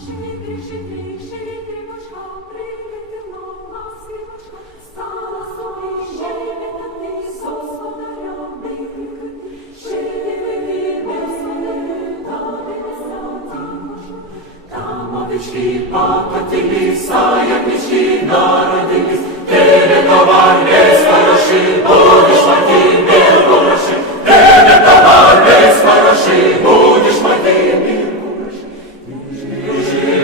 Живи, живи, живи. Пришли покатились, а як мечи народились, Тебе товар весь хороший, будешь мати мир хороший. Тебе товар весь хороший, будешь мати мир хороший. Жи, жи,